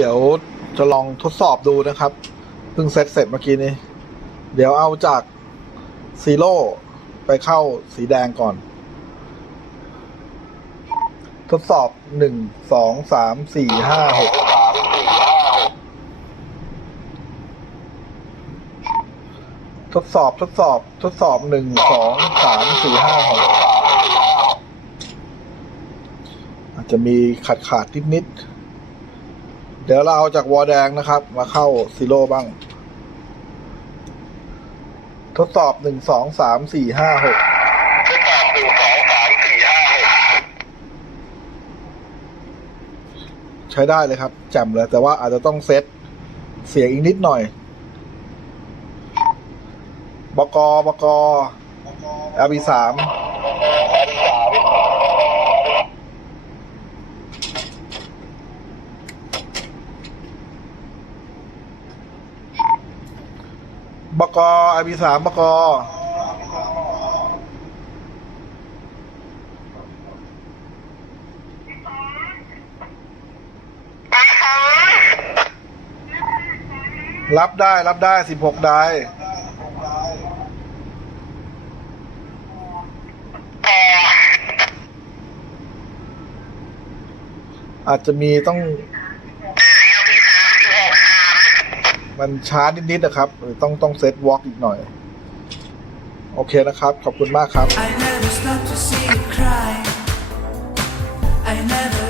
เดี๋ยวจะลองทดสอบดูนะครับ เพิ่งเซตเสร็จเมื่อกี้นี้ เดี๋ยวเอาจากซีโร่ไปเข้าสีแดงก่อน ทดสอบหนึ่งสองสามสี่ห้าหกทดสอบทดสอบทดสอบหนึ่งสองสามสี่ห้าหกอาจจะมีขาดขาดนิดนิด เดี๋ยวเราเอาจากวอแดงนะครับ มาเข้าซิโร่บ้าง ทดสอบหนึ่งสองสามสี่ห้าหกทดสอบหนึ่งสองสามสี่ห้าหกใช้ได้เลยครับจำเลย แต่ว่าอาจจะต้องเซตเสียงอีกนิดหน่อย บกบก LB3 LB3 บก LB สามบกรับได้รับได้สิบหกได้อาจจะมีต้อง มันช้านิดๆนะครับต้องต้องเซตวอล์กอีกหน่อย โอเคนะครับ ขอบคุณมากครับ I never